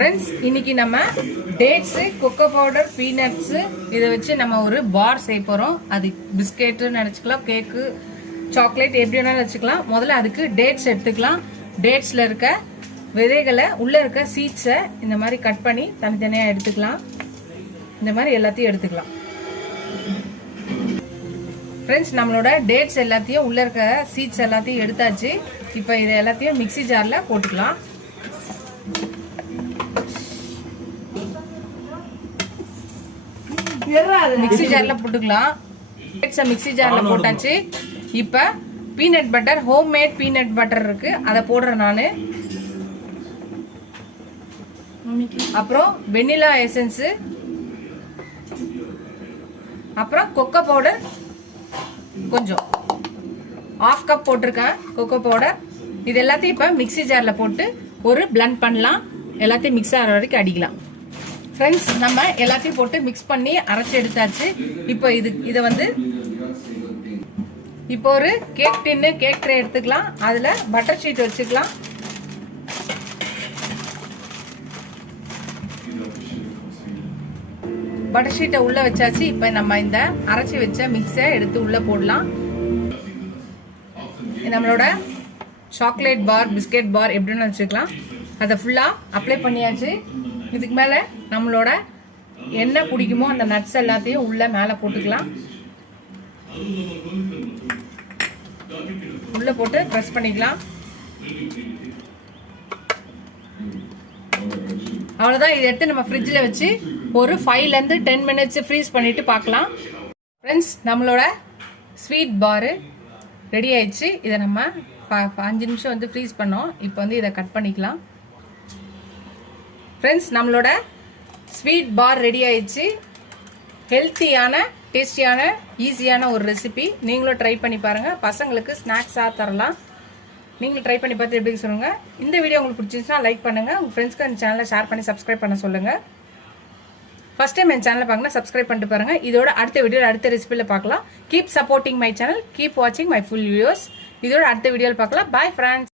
Friends இன்னைக்கு நம்ம dates cocoa powder peanuts இத வச்சு நம்ம ஒரு பார் செய்ய போறோம். அது பிஸ்கட் நினைச்சுக்கலாம், கேக், சாக்லேட் எப்படி வேணாலும் வச்சுக்கலாம். முதல்ல அதுக்கு டேட்ஸ் எடுத்துக்கலாம். டேட்ஸ்ல இருக்க விதைகளை உள்ள இருக்க சீட்ஸை இந்த மாதிரி கட் பண்ணி தனித்தனியா எடுத்துக்கலாம். இந்த மாதிரி எல்லாத்தையும் எடுத்துக்கலாம். ஃப்ரெண்ட்ஸ் நம்மளோட டேட்ஸ் எல்லாத்தையும் உள்ள இருக்க சீட்ஸ் எல்லாத்தையும் எடுத்தாச்சு. இப்போ இதை எல்லாத்தையும் மிக்ஸி ஜார்ல போட்டுக்கலாம். மிக்ஸி ஜார்ல போட்டுக்கலாம். டேட்ஸை மிக்ஸி ஜார்ல போட்டாச்சு. இப்போ peanut butter, home made peanut butter இருக்கு, அதை போடுறேன் நான். அப்புறம் வெண்ணிலா எசன்ஸ், அப்புறம் கொக்கோ பவுடர் கொஞ்சம் 1/2 கப் போட்டிருக்கேன் கொக்கோ பவுடர். இது எல்லாத்தையும் இப்போ மிக்ஸி ஜார்ல போட்டு ஒரு பிளண்ட் பண்ணலாம். எல்லாத்தையும் மிக்ஸ் ஆகிற வரைக்கும் அடிக்கலாம். ஃப்ரெண்ட்ஸ் நம்ம எல்லாத்தையும் போட்டு மிக்ஸ் பண்ணி அரைச்சி எடுத்தாச்சு. இப்போ இதை வந்து இப்போ ஒரு கேக் டின்னு, கேக் ட்ரே எடுத்துக்கலாம். அதுல பட்டர் ஷீட் வச்சுக்கலாம். பட்டர் ஷீட்டை உள்ள வச்சாச்சு. இப்போ நம்ம இந்த அரைச்சி வச்ச மிக்ஸை எடுத்து உள்ள போடலாம். நம்மளோட சாக்லேட் பார், பிஸ்கெட் பார் எப்படின்னு வச்சுக்கலாம். அதை ஃபுல்லா அப்ளை பண்ணியாச்சு. இதுக்கு மேல நம்மளோட என்ன பிடிக்குமோ அந்த நட்ஸ் எல்லாத்தையும் உள்ள மேல போட்டுக்கலாம். உள்ள போட்டு பிரஸ் பண்ணிக்கலாம். அவ்வளவுதான். இதை எடுத்து நம்ம ஃப்ரிட்ஜில் வச்சு ஒரு 5 to 10 minutes ஃப்ரீஸ் பண்ணிட்டு பார்க்கலாம். ஃப்ரெண்ட்ஸ் நம்மளோட ஸ்வீட் பாரு ரெடி ஆயிடுச்சு. இதை நம்ம 5 நிமிஷம் வந்து ஃப்ரீஸ் பண்ணோம். இப்போ வந்து இதை கட் பண்ணிக்கலாம். ஃப்ரெண்ட்ஸ் நம்மளோட ஸ்வீட் பார் ரெடி ஆயிடுச்சு. ஹெல்த்தியான, டேஸ்டியான, ஈஸியான ஒரு ரெசிபி. நீங்களும் ட்ரை பண்ணி பாருங்க. பசங்களுக்கு ஸ்நாக்ஸாக தரலாம். நீங்களும் ட்ரை பண்ணி பார்த்து எப்படி சொல்லுங்க. இந்த வீடியோ உங்களுக்கு பிடிச்சிருந்துச்சுன்னா லைக் பண்ணுங்க. உங்க ஃப்ரெண்ட்ஸ்க்கு அந்த சேனலை ஷேர் பண்ணி சப்ஸ்கிரைப் பண்ண சொல்லுங்க. ஃபர்ஸ்ட் டைம் என் சேனலை பார்க்கணும், சப்ஸ்கிரைப் பண்ணிட்டு பாருங்க. இதோட அடுத்த வீடியோ அடுத்த ரெசிபியில் பார்க்கலாம். Keep supporting my channel, keep வாட்சிங் மை ஃபுல் வீடியோஸ். இதோட அடுத்த வீடியோவில் பார்க்கலாம். Bye friends.